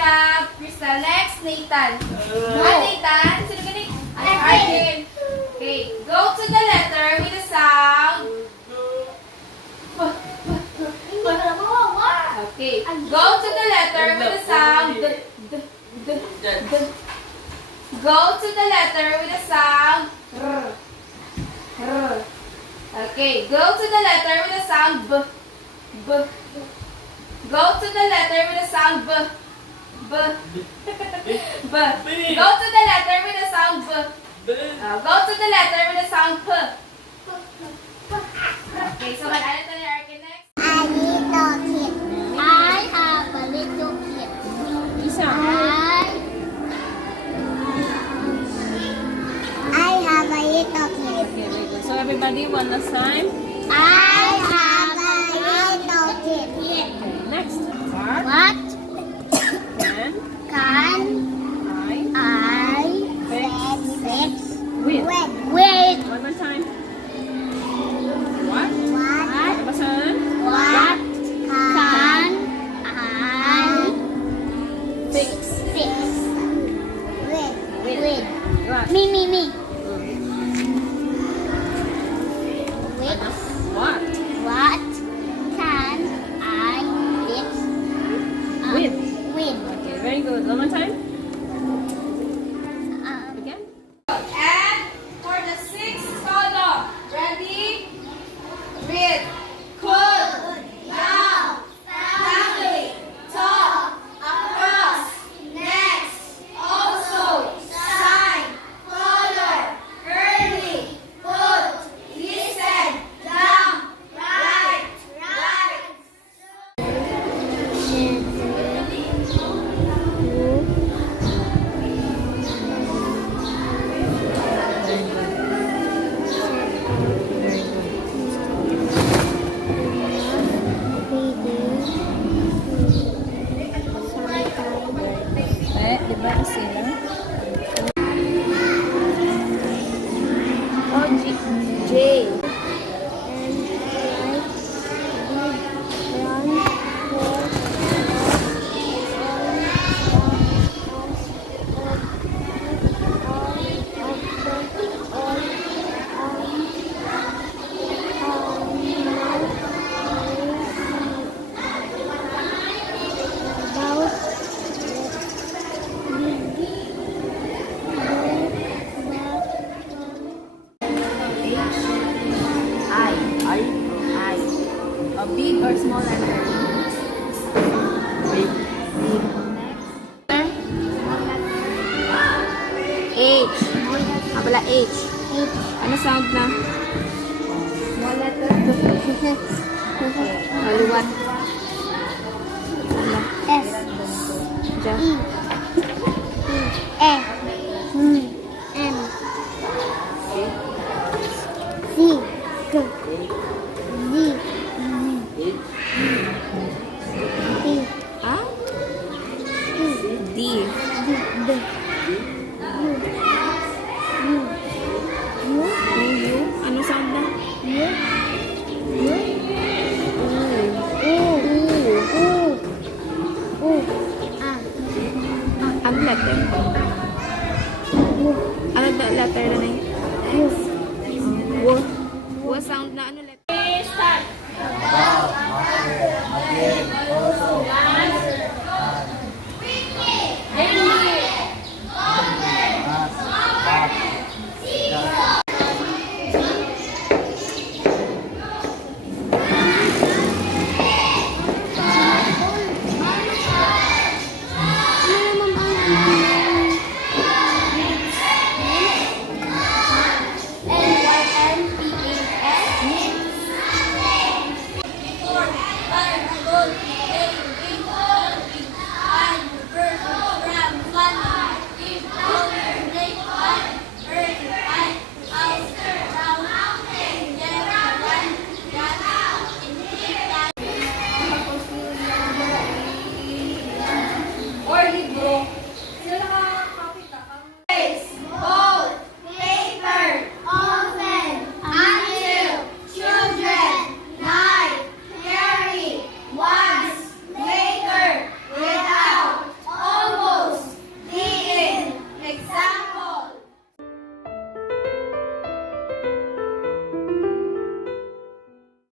job, Crystal. Next, Nathan. Nathan. Sino galing? Arkin. Okay. Go to the letter with the sound. Okay. Go to the letter with the sound. Go to the letter with the sound. Okay. Go to the letter with the sound. B. Go to the letter with the sound. B. Go to the letter with the sound. B. Go to the letter with the sound. P. Okay. So, mag-alit na ni Arkin next. A little kid. I have a little kid. Isa. I have a little kid. Okay, very good. So everybody, one last time. I have a little kid. Okay, next. What What can can I I fix with? with? One more time. What? What Babasahan? What can I Fix. fix with? What? Me. What? What can I fix With. with? Okay, very good. One more time. Again. And for the sixth column, ready? Read. Could, now, family, talk, across, next, also, sign, color, early, put, listen, down, right. Di ba sila? Oh, J. I. A big or small letter? Big. H. Abala H. Ano sound na? Small letter? Kaliwat. S Diyan. E F M C K Z Ah? D. D U U. Ano sound na? U Ano letter? Ano letter na yun? W. W sound na ano